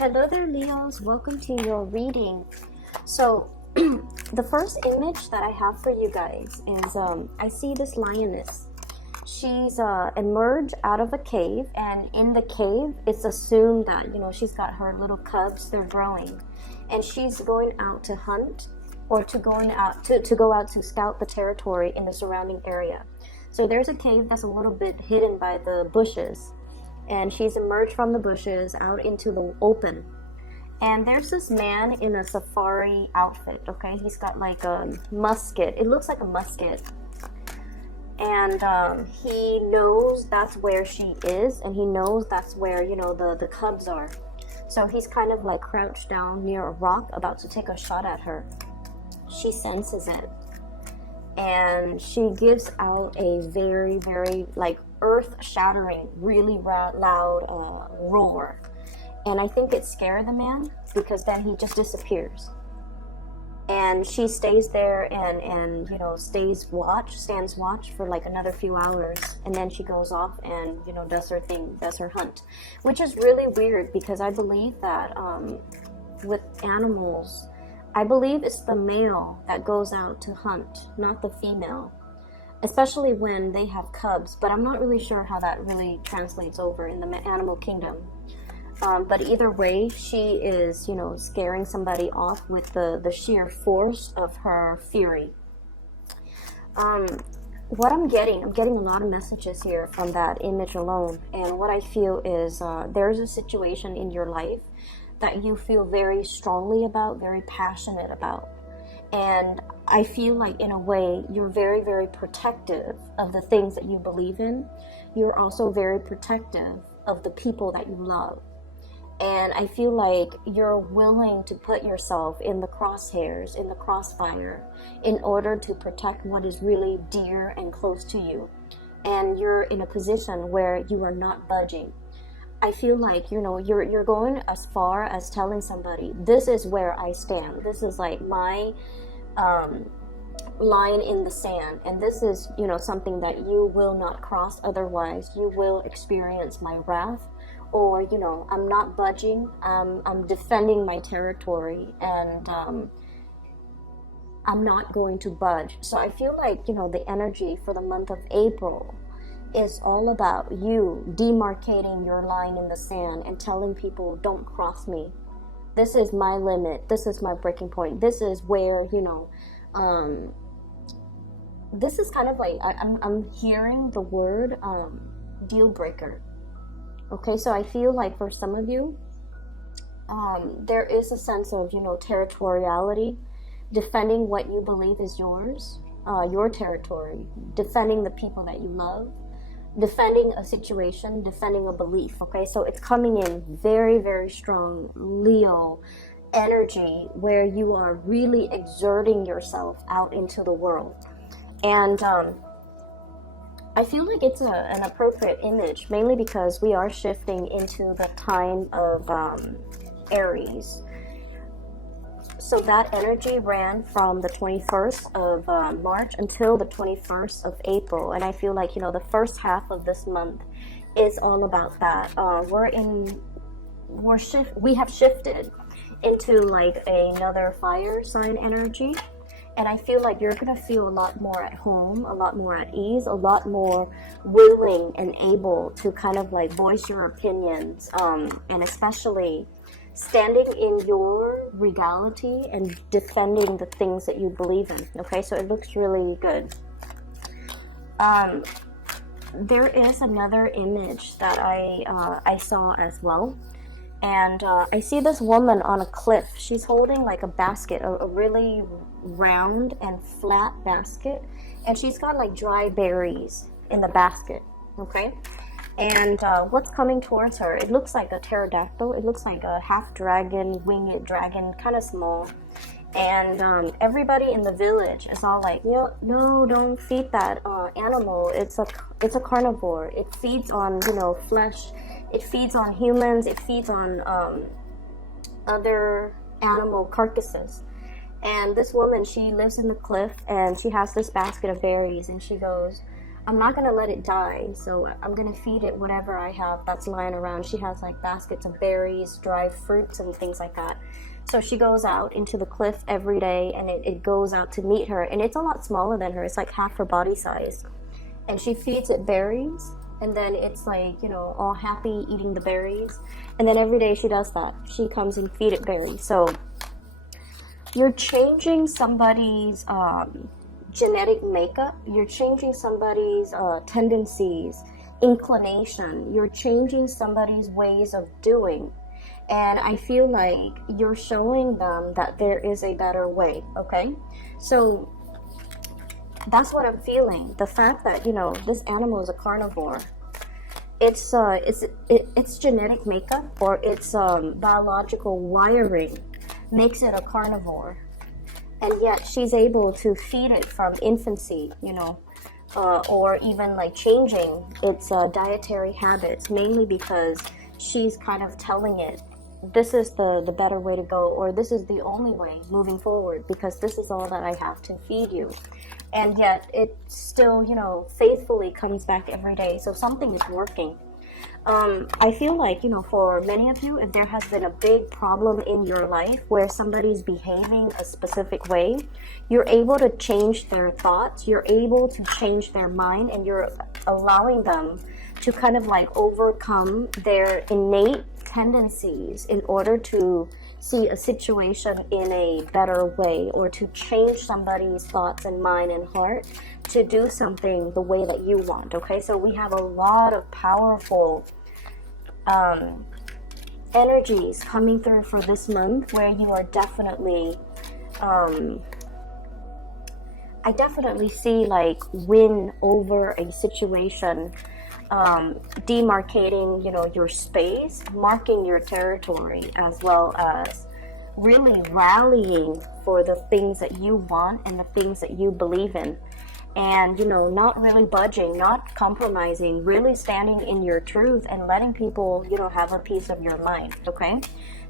Hello there, Leos. Welcome to your reading. So, the first image that I have for you guys is I see this lioness. She's emerged out of a cave, and in the cave, it's assumed that she's got her little cubs. They're growing, and she's going out to hunt or to go out to scout the territory in the surrounding area. So there's a cave that's a little bit hidden by the bushes. And she's emerged from the bushes out into the open. And there's this man in a safari outfit, okay? He's got like a musket. It looks like a musket. And he knows that's where she is, and he knows that's where, the cubs are. So he's kind of like crouched down near a rock about to take a shot at her. She senses it. And she gives out a very, very earth-shattering, really loud roar. And I think it scared the man, because then he just disappears. And she stays there and stands watch for like another few hours, and then she goes off and does her thing, does her hunt, which is really weird, because I believe that with animals, I believe it's the male that goes out to hunt, not the female, especially when they have cubs. But I'm not really sure how that really translates over in the animal kingdom. But either way, she is, scaring somebody off with the sheer force of her fury. What I'm getting a lot of messages here from that image alone. And what I feel is there's a situation in your life that you feel very strongly about, very passionate about. And I feel like, in a way, you're very, very protective of the things that you believe in. You're also very protective of the people that you love. And I feel like you're willing to put yourself in the crosshairs, in the crossfire, in order to protect what is really dear and close to you. And you're in a position where you are not budging. I feel like, you're going as far as telling somebody, this is where I stand. This is like my line in the sand. And this is, something that you will not cross. Otherwise, you will experience my wrath. Or, I'm not budging. I'm defending my territory. And I'm not going to budge. So I feel like, the energy for the month of April is all about you demarcating your line in the sand and telling people, don't cross me. This is my limit. This is my breaking point. This is where, this is kind of like, I'm hearing the word deal breaker. Okay, so I feel like for some of you, there is a sense of, territoriality, defending what you believe is yours, your territory, defending the people that you love, defending a situation, defending a belief. Okay, so it's coming in very, very strong Leo energy, where you are really exerting yourself out into the world. And I feel like it's an appropriate image, mainly because we are shifting into the time of Aries. So that energy ran from the 21st of March until the 21st of April. And I feel like, the first half of this month is all about that. We have shifted into like another fire sign energy. And I feel like you're going to feel a lot more at home, a lot more at ease, a lot more willing and able to kind of like voice your opinions, and especially standing in your regality and defending the things that you believe in. Okay, so it looks really good. There is another image that I saw as well. And I see this woman on a cliff. She's holding like a basket, a really round and flat basket. And she's got like dry berries in the basket, okay? And what's coming towards her, it looks like a pterodactyl. It looks like a half dragon, winged dragon, kind of small. And everybody in the village is all like, no, don't feed that animal. It's a carnivore. It feeds on, flesh. It feeds on humans. It feeds on other animal carcasses. And this woman, she lives in the cliff, and she has this basket of berries, and she goes, I'm not going to let it die, so I'm going to feed it whatever I have that's lying around. She has like baskets of berries, dried fruits, and things like that. So she goes out into the cliff every day, and it goes out to meet her, and it's a lot smaller than her. It's like half her body size. And she feeds it berries, and then it's like, you know, all happy eating the berries. And then every day she does that. She comes and feed it berries. So you're changing somebody's genetic makeup. You're changing somebody's tendencies, inclination. You're changing somebody's ways of doing. And I feel like you're showing them that there is a better way, okay? So that's what I'm feeling. The fact that, you know, this animal is a carnivore. It's genetic makeup, or its biological wiring makes it a carnivore. And yet she's able to feed it from infancy, you know, or even like changing its dietary habits, mainly because she's kind of telling it, this is the better way to go, or this is the only way moving forward, because this is all that I have to feed you. And yet it still, you know, faithfully comes back every day. So something is working. I feel like, you know, for many of you, if there has been a big problem in your life where somebody's behaving a specific way, you're able to change their thoughts, you're able to change their mind, and you're allowing them to kind of like overcome their innate tendencies in order to see a situation in a better way, or to change somebody's thoughts and mind and heart to do something the way that you want. Okay, so we have a lot of powerful energies coming through for this month, where you are definitely I definitely see like win over a situation, demarcating, you know, your space, marking your territory, as well as really rallying for the things that you want and the things that you believe in. And, you know, not really budging, not compromising, really standing in your truth and letting people, you know, have a piece of your mind, okay?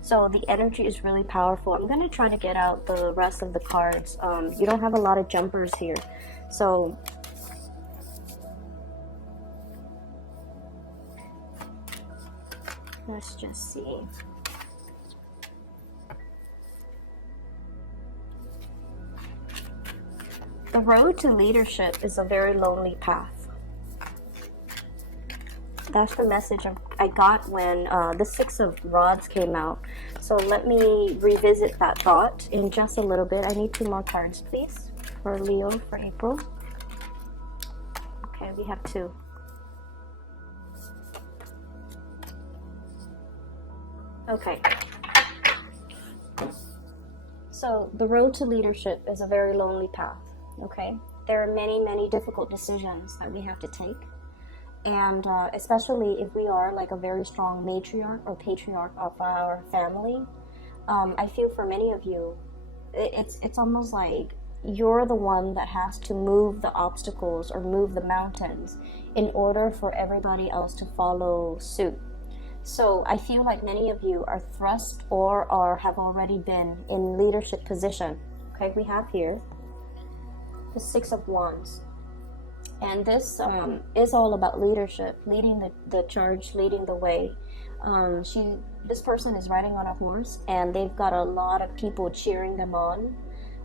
So the energy is really powerful. I'm going to try to get out the rest of the cards. You don't have a lot of jumpers here. So let's just see. The road to leadership is a very lonely path. That's the message I got when the Six of Rods came out. So let me revisit that thought in just a little bit. I need 2 more cards, please, for Leo for April. Okay, we have 2. Okay. So the road to leadership is a very lonely path. Okay, there are many, many difficult decisions that we have to take, and especially if we are like a very strong matriarch or patriarch of our family, I feel for many of you, it's almost like you're the one that has to move the obstacles or move the mountains in order for everybody else to follow suit. So I feel like many of you are thrust or have already been in leadership position. Okay, we have here the Six of Wands, and this is all about leadership, leading the charge, leading the way. This person is riding on a horse, and they've got a lot of people cheering them on,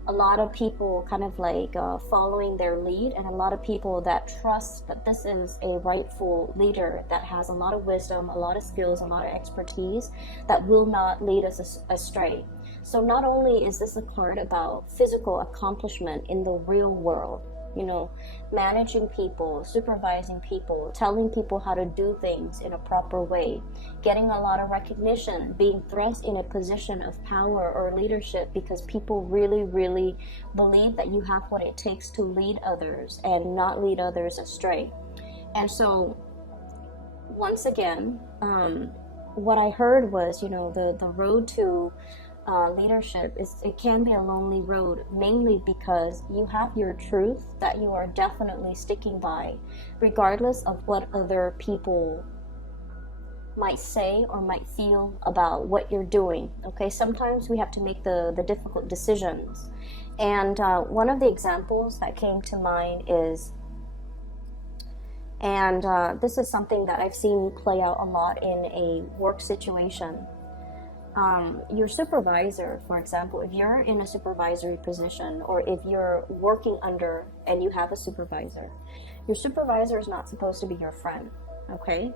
a lot of people kind of like following their lead, and a lot of people that trust that this is a rightful leader that has a lot of wisdom, a lot of skills, a lot of expertise that will not lead us astray. So not only is this a card about physical accomplishment in the real world, you know, managing people, supervising people, telling people how to do things in a proper way, getting a lot of recognition, being thrust in a position of power or leadership because people really, really believe that you have what it takes to lead others and not lead others astray. And so, once again, what I heard was, you know, the road to leadership it can be a lonely road, mainly because you have your truth that you are definitely sticking by, regardless of what other people might say or might feel about what you're doing. Okay, sometimes we have to make the difficult decisions, and one of the examples that came to mind is And this is something that I've seen play out a lot in a work situation. Your supervisor, for example, if you're in a supervisory position, or if you're working under and you have a supervisor, your supervisor is not supposed to be your friend, okay?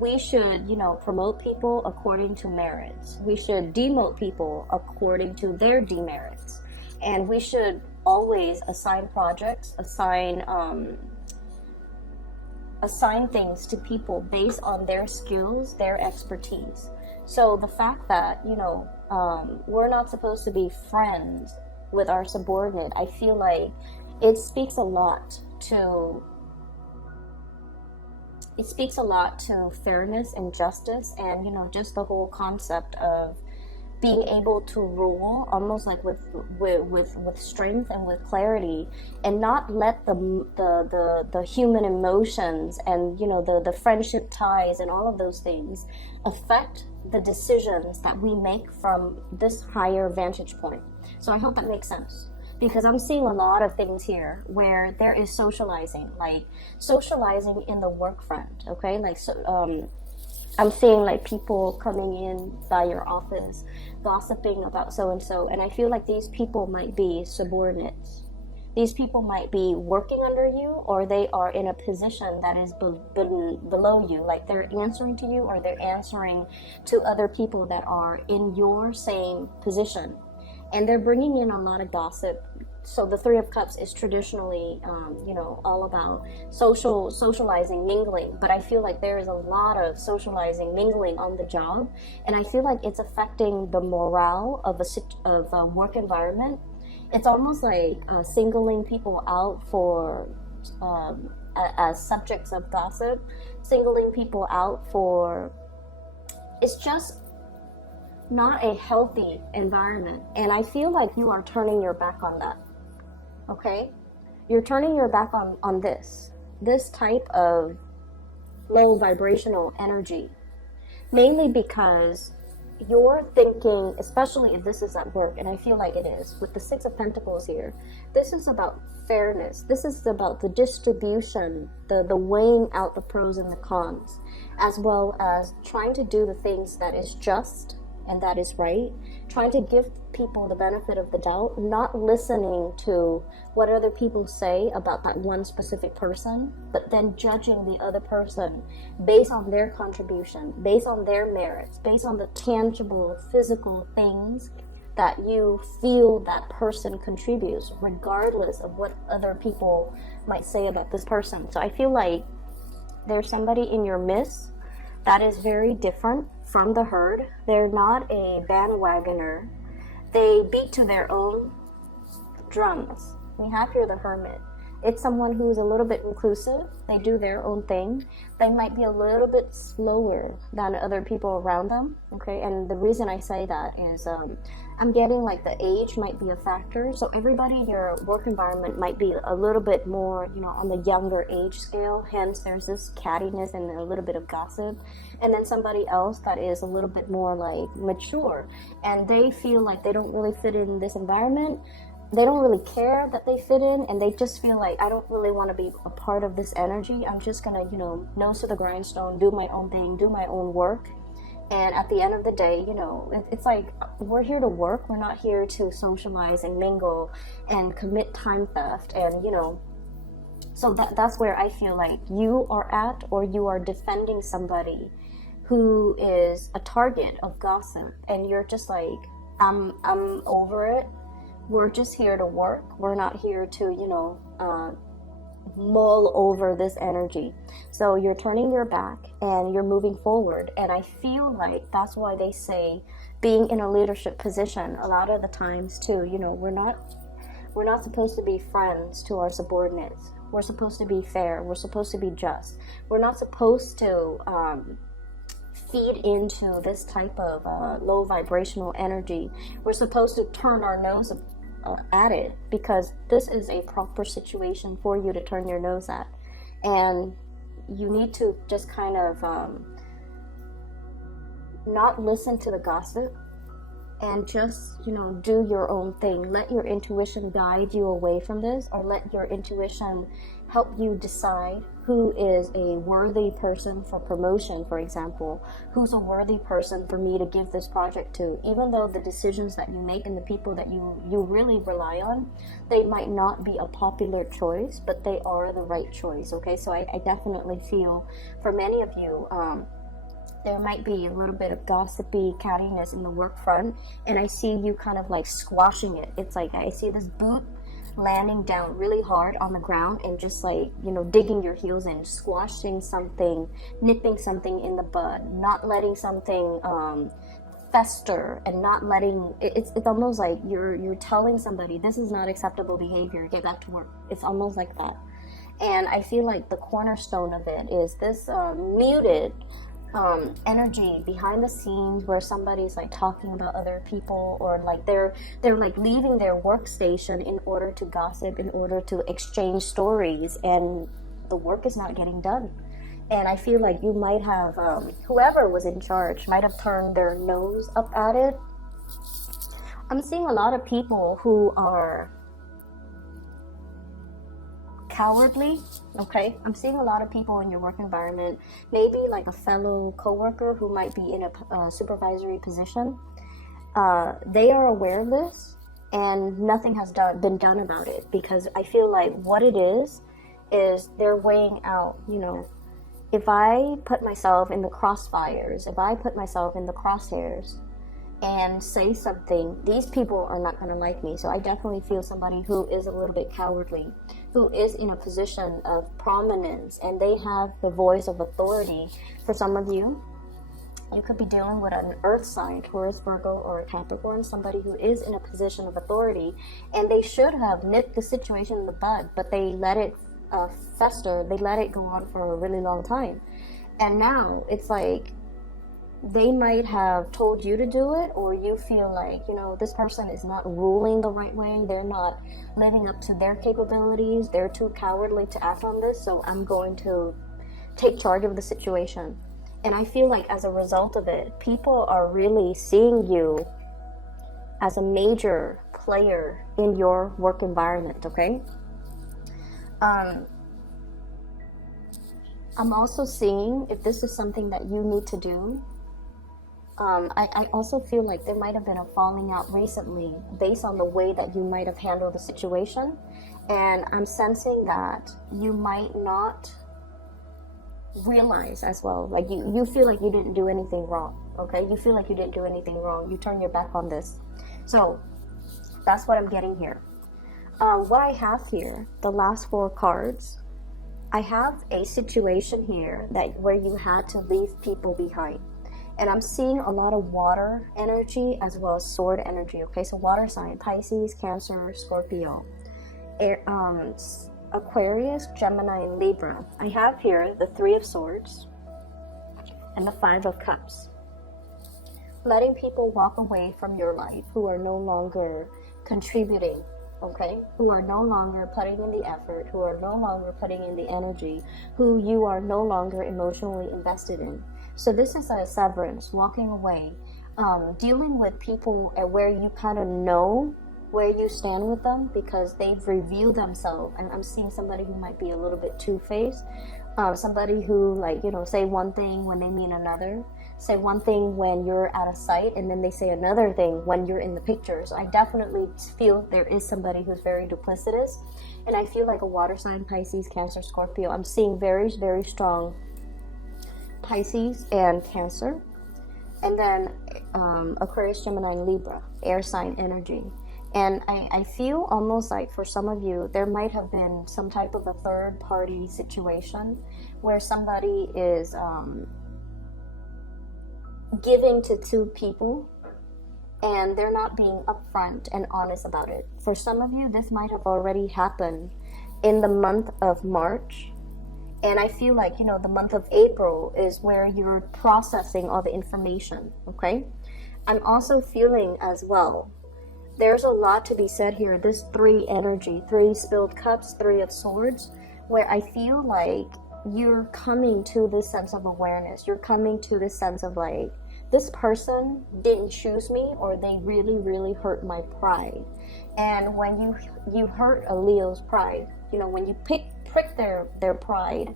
We should, promote people according to merits. We should demote people according to their demerits. And we should always assign projects, assign things to people based on their skills, their expertise. So the fact that, we're not supposed to be friends with our subordinate, I feel like it speaks a lot to fairness and justice, and just the whole concept of being able to rule almost like with strength and with clarity, and not let the human emotions and the friendship ties and all of those things affect the decisions that we make from this higher vantage point. So I hope that makes sense, because I'm seeing a lot of things here where there is socializing in the work front, okay? I'm seeing like people coming in by your office, gossiping about so-and-so, and I feel like these people might be subordinates. These people might be working under you, or they are in a position that is below you, like they're answering to you, or they're answering to other people that are in your same position. And they're bringing in a lot of gossip. So the Three of Cups is traditionally, all about socializing, mingling. But I feel like there is a lot of socializing, mingling on the job, and I feel like it's affecting the morale of a work environment. It's almost like singling people out for as subjects of gossip, singling people out for. It's just not a healthy environment, and I feel like you are turning your back on that. Okay, you're turning your back on this type of low vibrational energy, mainly because you're thinking, especially if this is at work, and I feel like it is, with the Six of Pentacles here, this is about fairness. This is about the distribution, the weighing out the pros and the cons, as well as trying to do the things that is just and that is right, trying to give people the benefit of the doubt, not listening to what other people say about that one specific person, but then judging the other person based on their contribution, based on their merits, based on the tangible physical things that you feel that person contributes, regardless of what other people might say about this person. So I feel like there's somebody in your midst that is very different from the herd. They're not a bandwagoner. They beat to their own drums. We have here the Hermit. It's someone who's a little bit reclusive. They do their own thing. They might be a little bit slower than other people around them, okay? And the reason I say that is I'm getting like the age might be a factor. So everybody in your work environment might be a little bit more, on the younger age scale. Hence, there's this cattiness and a little bit of gossip. And then somebody else that is a little bit more like mature, and they feel like they don't really fit in this environment. They don't really care that they fit in, and they just feel like, I don't really want to be a part of this energy. I'm just gonna, nose to the grindstone, do my own thing, do my own work. And at the end of the day, it's like, we're here to work. We're not here to socialize and mingle and commit time theft. And, so that's where I feel like you are at, or you are defending somebody who is a target of gossip. And you're just like, I'm over it. We're just here to work. We're not here to, mull over this energy. So you're turning your back and you're moving forward. And I feel like that's why they say being in a leadership position, a lot of the times too, we're not supposed to be friends to our subordinates. We're supposed to be fair. We're supposed to be just. We're not supposed to feed into this type of low vibrational energy. We're supposed to turn our nose at it, because this is a proper situation for you to turn your nose at. And you need to just kind of not listen to the gossip, and just, you know, do your own thing. Let your intuition guide you away from this, or let your intuition help you decide who is a worthy person for promotion, for example. Who's a worthy person for me to give this project to? Even though the decisions that you make and the people that you really rely on, they might not be a popular choice, but they are the right choice, okay? So I definitely feel for many of you, there might be a little bit of gossipy cattiness in the work front, and I see you kind of like squashing it. It's like I see this boot landing down really hard on the ground and just like, you know, digging your heels in, squashing something, nipping something in the bud, not letting something fester, and not letting it's almost like you're telling somebody this is not acceptable behavior, get back to work. It's almost like that. And I feel like the cornerstone of it is this muted energy behind the scenes, where somebody's like talking about other people, or like they're like leaving their workstation in order to gossip, in order to exchange stories, and the work is not getting done. And I feel like you might have whoever was in charge might have turned their nose up at it. I'm seeing a lot of people who are cowardly, okay? I'm seeing a lot of people in your work environment, maybe like a fellow coworker who might be in a supervisory position. They are aware of this, and nothing has been done about it, because I feel like what it is they're weighing out, you know, if I put myself in the crossfires, if I put myself in the crosshairs and say something, these people are not going to like me. So I definitely feel somebody who is a little bit cowardly, who is in a position of prominence, and they have the voice of authority. For some of you, you could be dealing with an earth sign, Taurus, Virgo, or a Capricorn, somebody who is in a position of authority, and they should have nipped the situation in the bud, but they let it fester, they let it go on for a really long time. And now it's like, they might have told you to do it, or you feel like, you know, this person is not ruling the right way, they're not living up to their capabilities, they're too cowardly to act on this, so I'm going to take charge of the situation. And I feel like as a result of it, people are really seeing you as a major player in your work environment, okay? I'm also seeing, if this is something that you need to do, I also feel like there might have been a falling out recently based on the way that you might have handled the situation. And I'm sensing that you might not realize as well, like you feel like you didn't do anything wrong, okay? You feel like you didn't do anything wrong. You turn your back on this. So that's what I'm getting here. What I have here, the last 4 cards, I have a situation here where you had to leave people behind. And I'm seeing a lot of water energy as well as sword energy, okay? So water sign, Pisces, Cancer, Scorpio, Aquarius, Gemini, and Libra. I have here the 3 of Swords and the 5 of Cups. Letting people walk away from your life who are no longer contributing, okay? Who are no longer putting in the effort, who are no longer putting in the energy, who you are no longer emotionally invested in. So this is a severance, walking away, dealing with people where you kind of know where you stand with them because they've revealed themselves. And I'm seeing somebody who might be a little bit two-faced, somebody who, like, you know, say one thing when they mean another, say one thing when you're out of sight, and then they say another thing when you're in the picture. So I definitely feel there is somebody who's very duplicitous. And I feel like a water sign, Pisces, Cancer, Scorpio. I'm seeing very, very strong Pisces and Cancer, and then Aquarius, Gemini, and Libra, air sign energy. And I feel almost like for some of you, there might have been some type of a third party situation where somebody is giving to 2 people and they're not being upfront and honest about it. For some of you, this might have already happened in the month of March. And I feel like, you know, the month of April is where you're processing all the information, okay? I'm also feeling as well, there's a lot to be said here. This 3 energy, 3 spilled cups, 3 of swords, where I feel like you're coming to this sense of awareness. You're coming to this sense of like, this person didn't choose me, or they really hurt my pride. And when you hurt a Leo's pride, you know, when you prick their pride,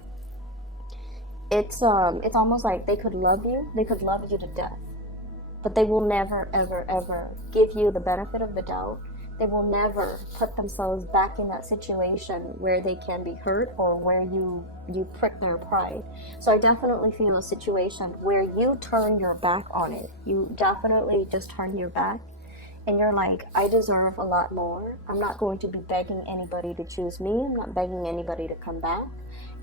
it's almost like they could love you to death, but they will never ever give you the benefit of the doubt. They will never put themselves back in that situation where they can be hurt, or where you prick their pride. So I definitely feel a situation where you turn your back on it. You definitely just turn your back, and you're like, I deserve a lot more. I'm not going to be begging anybody to choose me. I'm not begging anybody to come back,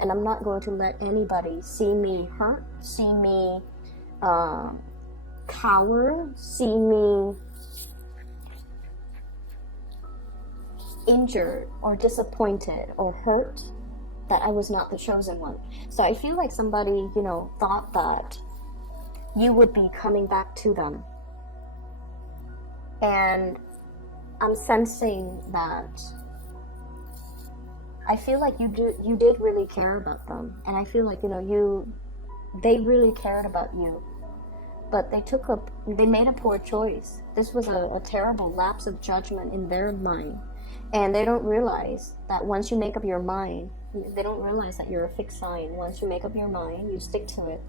and I'm not going to let anybody see me hurt, see me cower, see me injured or disappointed or hurt, that I was not the chosen one. So I feel like somebody, you know, thought that you would be coming back to them. And I'm sensing that I feel like you did really care about them. And I feel like, you know, they really cared about you. But they made a poor choice. This was a terrible lapse of judgment in their mind. And they don't realize that once you make up your mind, they don't realize that you're a fixed sign. Once you make up your mind, you stick to it.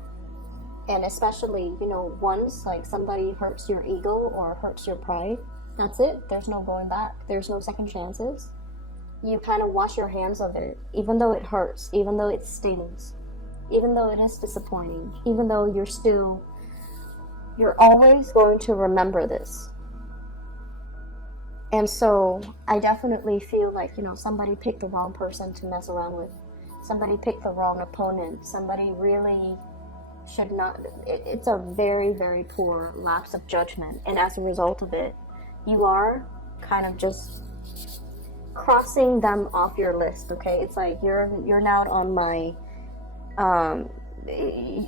And especially, you know, once like somebody hurts your ego or hurts your pride, that's it. There's no going back. There's no second chances. You kind of wash your hands of it, even though it hurts, even though it stings, even though it is disappointing, even though you're always going to remember this. And so I definitely feel like, you know, somebody picked the wrong person to mess around with. Somebody picked the wrong opponent. Somebody really should not. It's a very poor lapse of judgment. And as a result of it, you are kind of just crossing them off your list, okay? It's like you're now on my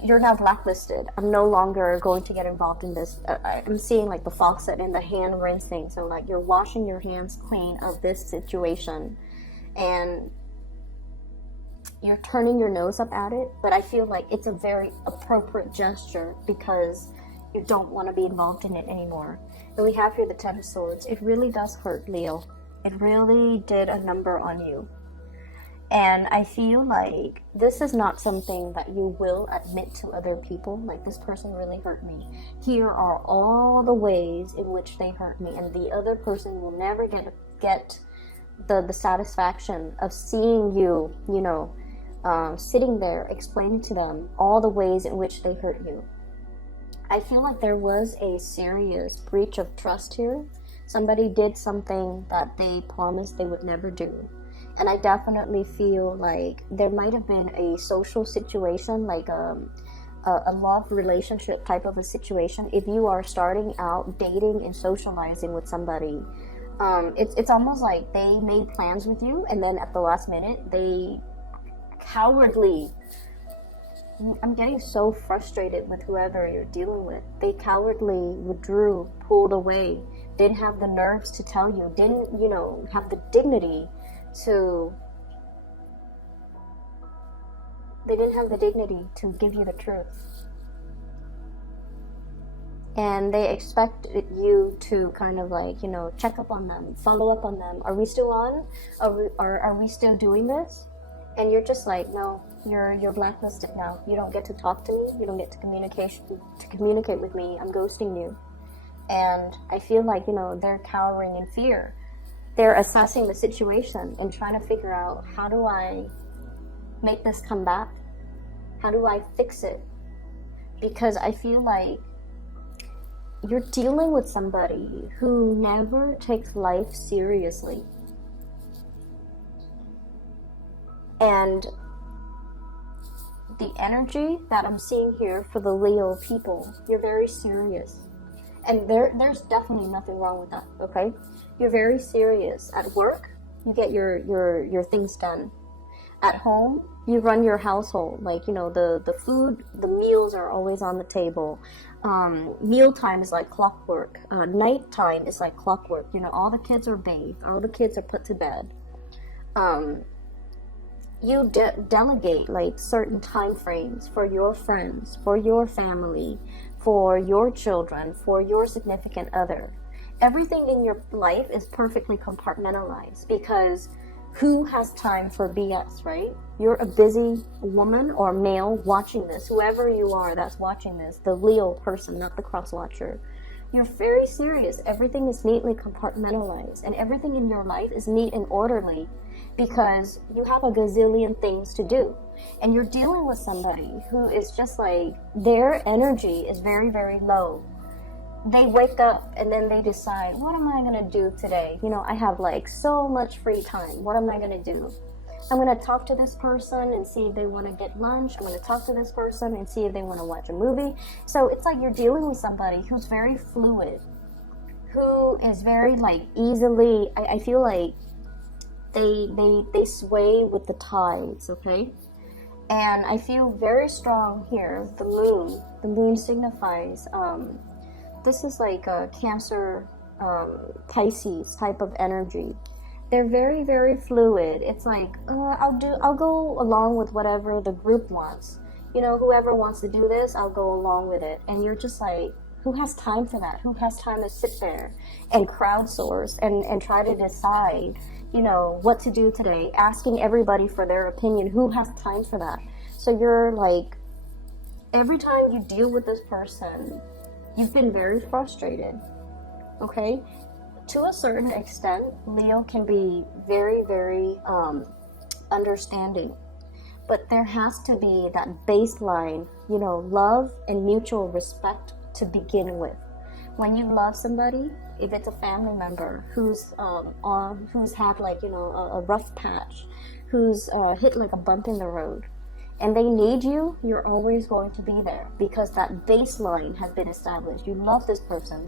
you're now blacklisted. I'm no longer going to get involved in this. I'm seeing like the faucet and the hand rinse thing. So like you're washing your hands clean of this situation, and you're turning your nose up at it. But I feel like it's a very appropriate gesture because you don't want to be involved in it anymore. And we have here the Ten of Swords. It really does hurt, Leo. It really did a number on you. And I feel like this is not something that you will admit to other people. Like, this person really hurt me. Here are all the ways in which they hurt me. And the other person will never get the satisfaction of seeing you, you know, sitting there explaining to them all the ways in which they hurt you. I feel like there was a serious breach of trust here. Somebody did something that they promised they would never do. And I definitely feel like there might have been a social situation, like a love relationship type of a situation. If you are starting out dating and socializing with somebody, it's almost like they made plans with you, and then at the last minute, they cowardly... I'm getting so frustrated with whoever you're dealing with. They cowardly withdrew, pulled away, didn't have the nerves to tell you, didn't, you know, have the dignity to give you the truth. And they expect you to kind of like, you know, check up on them, follow up on them. Are we still on? Are we still doing this? And you're just like, no, you're blacklisted now. You don't get to talk to me. You don't get to communicate with me. I'm ghosting you. And I feel like, you know, they're cowering in fear. They're assessing the situation and trying to figure out, how do I make this come back? How do I fix it? Because I feel like you're dealing with somebody who never takes life seriously. And the energy that I'm seeing here for the Leo people, you're very serious. And there's definitely nothing wrong with that, okay? You're very serious. At work, you get your things done. At home, you run your household. Like, you know, the food, the meals are always on the table. Mealtime is like clockwork. Nighttime is like clockwork. You know, all the kids are bathed. All the kids are put to bed. You delegate like certain time frames for your friends, for your family, for your children, for your significant other. Everything in your life is perfectly compartmentalized because who has time for BS, right? You're a busy woman or male watching this, whoever you are that's watching this, the Leo person, not the cross watcher. You're very serious. Everything is neatly compartmentalized and everything in your life is neat and orderly because you have a gazillion things to do. And you're dealing with somebody who is just like, their energy is very, very low. They wake up and then they decide, what am I going to do today? You know, I have like so much free time. What am I going to do? I'm going to talk to this person and see if they want to get lunch. I'm going to talk to this person and see if they want to watch a movie. So it's like you're dealing with somebody who's very fluid, who is very like easily, I feel like they sway with the tides, okay? And I feel very strong here. The moon signifies, this is like a Cancer, Pisces type of energy. They're very, very fluid. It's like, I'll go along with whatever the group wants. You know, whoever wants to do this, I'll go along with it. And you're just like, who has time for that? Who has time to sit there and crowdsource and try to decide, you know, what to do today, asking everybody for their opinion? Who has time for that? So you're like, every time you deal with this person, you've been very frustrated, okay? To a certain extent, Leo can be very, very understanding. But there has to be that baseline, you know, love and mutual respect to begin with. When you love somebody, if it's a family member who's had like, you know, a rough patch, who's hit like a bump in the road, and they need you, you're always going to be there because that baseline has been established. You love this person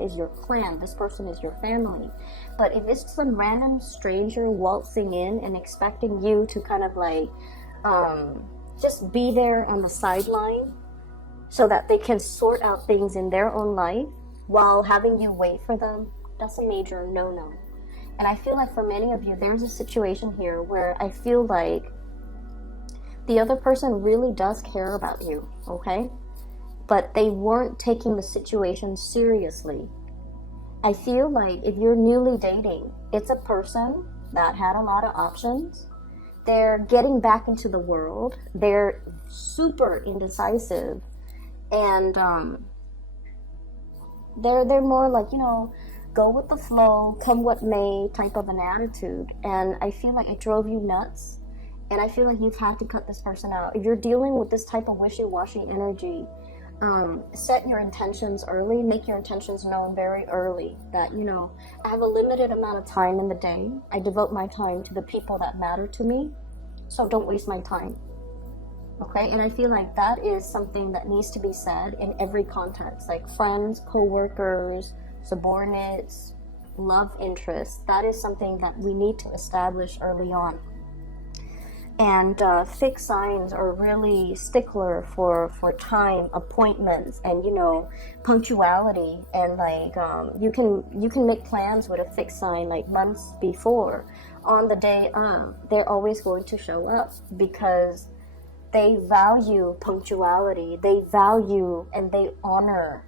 is your clan, this person is your family. But if it's some random stranger waltzing in and expecting you to kind of like just be there on the sideline so that they can sort out things in their own life while having you wait for them, that's a major no-no. And I feel like for many of you, there's a situation here where I feel like the other person really does care about you, okay? But they weren't taking the situation seriously. I feel like if you're newly dating, it's a person that had a lot of options. They're getting back into the world. They're super indecisive. And they're more like, you know, go with the flow, come what may type of an attitude. And I feel like it drove you nuts. And I feel like you've had to cut this person out. If you're dealing with this type of wishy-washy energy, set your intentions early, make your intentions known very early. That, you know, I have a limited amount of time in the day. I devote my time to the people that matter to me, so don't waste my time. Okay, and I feel like that is something that needs to be said in every context, like friends, co-workers, subordinates, love interests. That is something that we need to establish early on. And fixed signs are really stickler for time, appointments, and, you know, punctuality. And like you can make plans with a fixed sign like months before. On the day of, they're always going to show up because they value punctuality. They value and they honor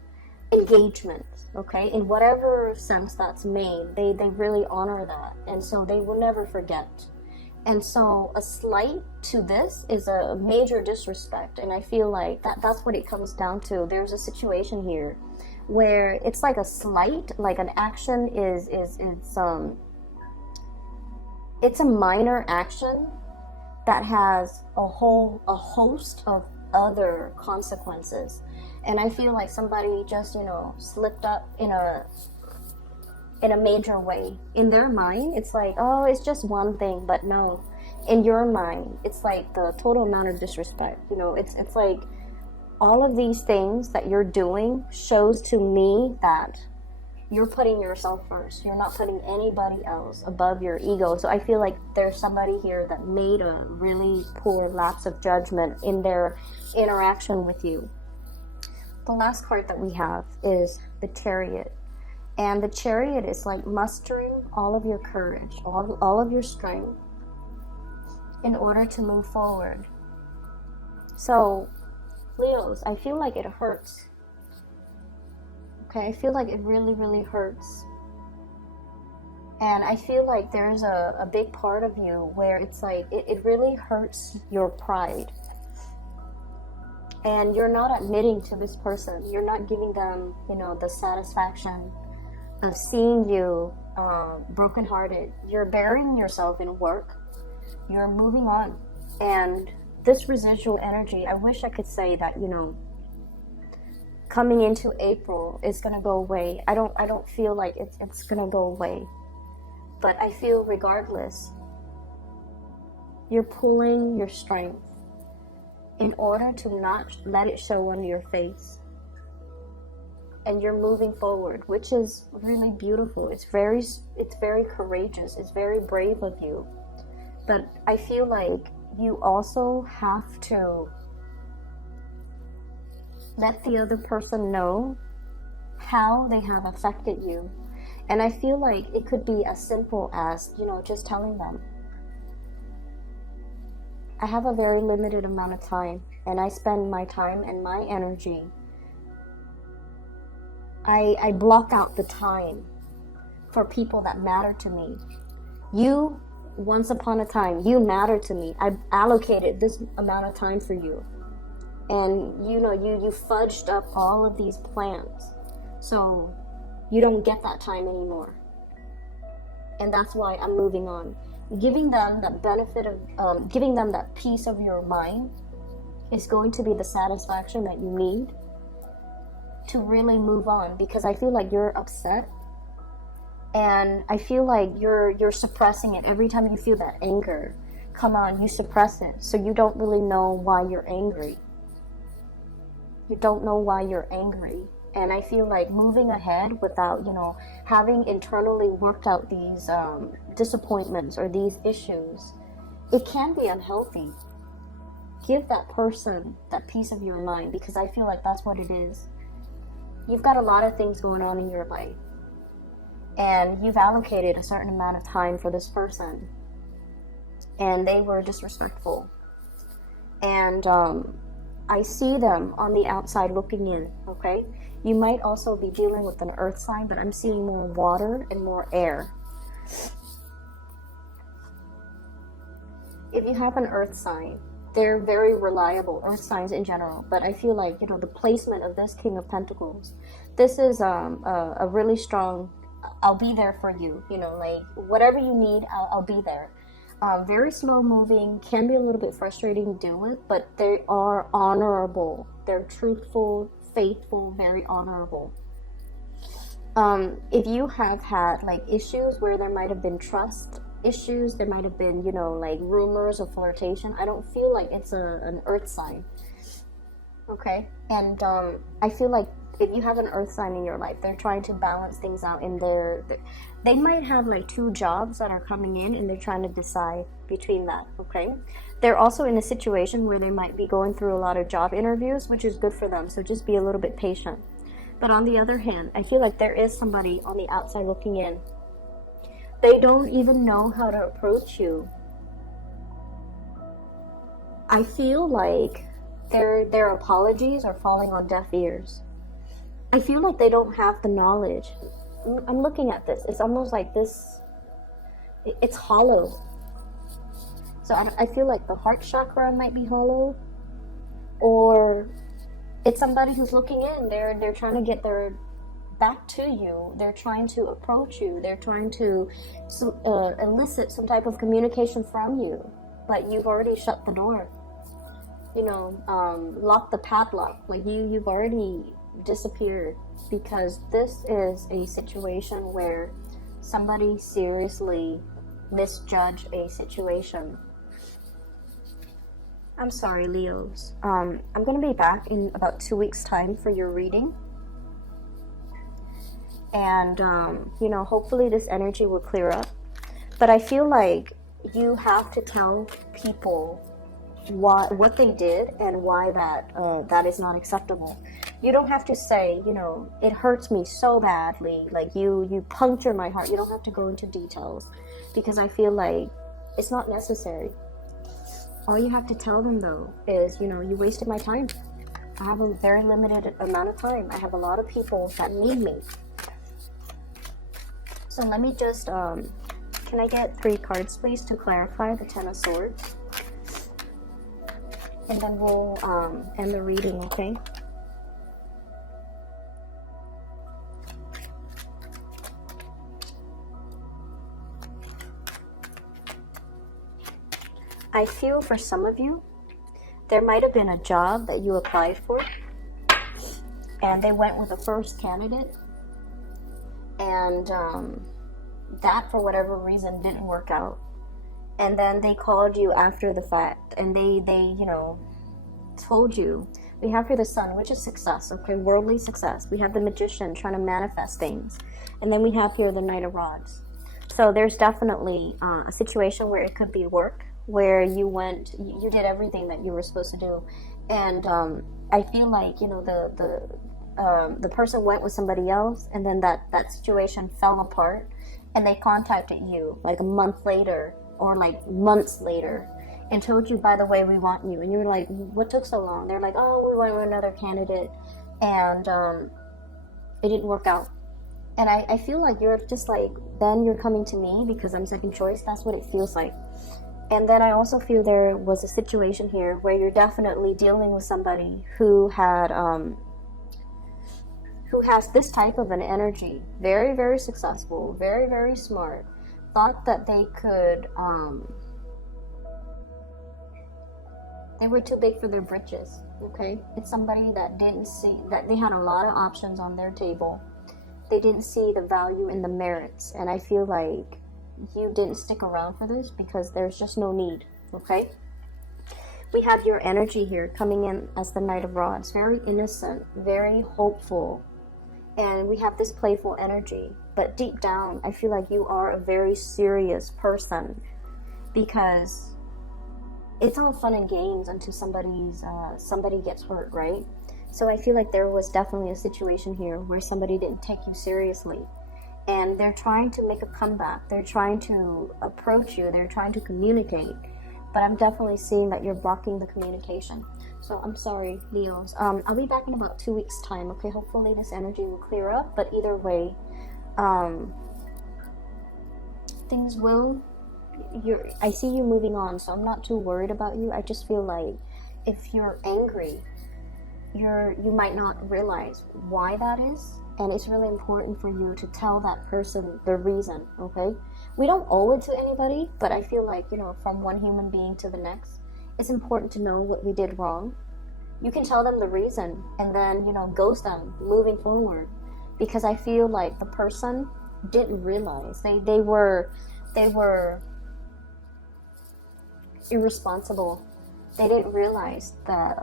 engagement. Okay, in whatever sense that's made, they really honor that, and so they will never forget. And so a slight to this is a major disrespect. And I feel like that's what it comes down to. There's a situation here where it's like a slight, like an action it's a minor action that has a host of other consequences. And I feel like somebody just, you know, slipped up in a major way. In their mind, it's like, oh, it's just one thing, but no. In your mind, it's like the total amount of disrespect. You know, it's like all of these things that you're doing shows to me that you're putting yourself first. You're not putting anybody else above your ego. So I feel like there's somebody here that made a really poor lapse of judgment in their interaction with you. The last card that we have is the Chariot. And the Chariot is like mustering all of your courage, all of your strength in order to move forward. So, Leos, I feel like it hurts Okay, I feel like it really, really hurts. And I feel like there's a big part of you where it's like, it really hurts your pride. And you're not admitting to this person. You're not giving them, you know, the satisfaction of seeing you brokenhearted. You're burying yourself in work. You're moving on. And this residual energy, I wish I could say that, you know, coming into April is going to go away. I don't feel like it's going to go away. But I feel regardless, you're pulling your strength in order to not let it show on your face. And you're moving forward, which is really beautiful. It's very courageous. It's very brave of you. But I feel like you also have to let the other person know how they have affected you. And I feel like it could be as simple as, you know, just telling them, I have a very limited amount of time, and I spend my time and my energy. I block out the time for people that matter to me. You, once upon a time, you matter to me. I allocated this amount of time for you. And, you know, you fudged up all of these plans. So you don't get that time anymore. And that's why I'm moving on. Giving them that benefit of, giving them that peace of your mind is going to be the satisfaction that you need to really move on. Because I feel like you're upset. And I feel like you're suppressing it. Every time you feel that anger come on, you suppress it. So you don't really know why you're angry. You don't know why you're angry. And I feel like moving ahead without, you know, having internally worked out these disappointments or these issues, it can be unhealthy. Give that person that peace of your mind, because I feel like that's what it is. You've got a lot of things going on in your life, and you've allocated a certain amount of time for this person, and they were disrespectful. And I see them on the outside looking in, okay? You might also be dealing with an earth sign, but I'm seeing more water and more air. If you have an earth sign, they're very reliable, earth signs in general. But I feel like, you know, the placement of this King of Pentacles, this is a really strong, I'll be there for you. You know, like, whatever you need, I'll be there. Very slow moving, can be a little bit frustrating to deal with, but they are honorable. They're truthful, faithful, very honorable. If you have had like issues where there might have been trust issues, there might have been, you know, like rumors of flirtation, I don't feel like it's an earth sign. Okay? And I feel like if you have an earth sign in your life, they're trying to balance things out in they might have like 2 jobs that are coming in, and they're trying to decide between that. Okay? They're also in a situation where they might be going through a lot of job interviews, which is good for them, so just be a little bit patient. But on the other hand, I feel like there is somebody on the outside looking in. They don't even know how to approach you. I feel like their apologies are falling on deaf ears. I feel like they don't have the knowledge. I'm looking at this. It's almost like this, it's hollow. So I feel like the heart chakra might be hollow, or it's somebody who's looking in. They're trying to get their back to you. They're trying to approach you. They're trying to elicit some type of communication from you, but you've already shut the door. You know, lock the padlock. Like you've already disappeared, because this is a situation where somebody seriously misjudged a situation. I'm sorry, Leos. I'm going to be back in about 2 weeks' time for your reading. And, you know, hopefully this energy will clear up. But I feel like you have to tell people what they did and why that is not acceptable. You don't have to say, you know, it hurts me so badly, like you puncture my heart. You don't have to go into details, because I feel like it's not necessary. All you have to tell them, though, is, you know, you wasted my time. I have a very limited amount of time. I have a lot of people that need me. So let me just, can I get 3 cards, please, to clarify the Ten of Swords? And then we'll end the reading, okay? I feel for some of you, there might have been a job that you applied for, and they went with the first candidate, and that, for whatever reason, didn't work out. And then they called you after the fact, and they you know, told you. We have here the Sun, which is success, okay, worldly success. We have the Magician trying to manifest things, and then we have here the Knight of Rods. So there's definitely a situation where it could be work, where you did everything that you were supposed to do, and I feel like, you know, the person went with somebody else, and then that situation fell apart, and they contacted you like a month later or like months later and told you, by the way, we want you. And you were like, what took so long? They're like, oh, we went with another candidate, and it didn't work out. And I feel like you're just like, then you're coming to me because I'm second choice. That's what it feels like. And then I also feel there was a situation here where you're definitely dealing with somebody who had who has this type of an energy, very, very successful, very, very smart, thought that they could, they were too big for their britches, okay? It's somebody that didn't see, that they had a lot of options on their table. They didn't see the value in the merits, and I feel like you didn't stick around for this because there's just no need, okay? We have your energy here coming in as the Knight of Rods, very innocent, very hopeful, and we have this playful energy, but deep down, I feel like you are a very serious person because it's all fun and games until somebody gets hurt, right? So I feel like there was definitely a situation here where somebody didn't take you seriously, and they're trying to make a comeback. They're trying to approach you. They're trying to communicate, but I'm definitely seeing that you're blocking the communication. So I'm sorry, Leos. I'll be back in about 2 weeks' time, okay? Hopefully this energy will clear up, but either way, things will... I see you moving on, so I'm not too worried about you. I just feel like if you're angry, you might not realize why that is, and it's really important for you to tell that person the reason, okay? We don't owe it to anybody, but I feel like, you know, from one human being to the next, it's important to know what we did wrong. You can tell them the reason and then, you know, ghost them moving forward, because I feel like the person didn't realize. They were irresponsible. They didn't realize that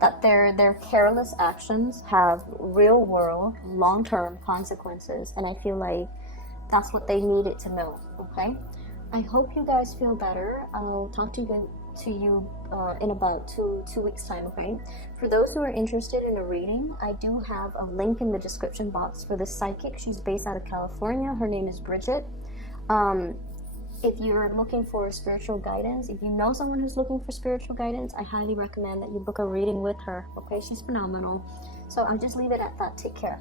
that their careless actions have real world, long-term consequences, and I feel like that's what they needed to know, okay? I hope you guys feel better. I'll talk to you in about two weeks time, okay? For those who are interested in a reading, I do have a link in the description box for this psychic. She's based out of California. Her name is Bridget. If you're looking for spiritual guidance, if you know someone who's looking for spiritual guidance, I highly recommend that you book a reading with her, okay? She's phenomenal. So I'll just leave it at that. Take care.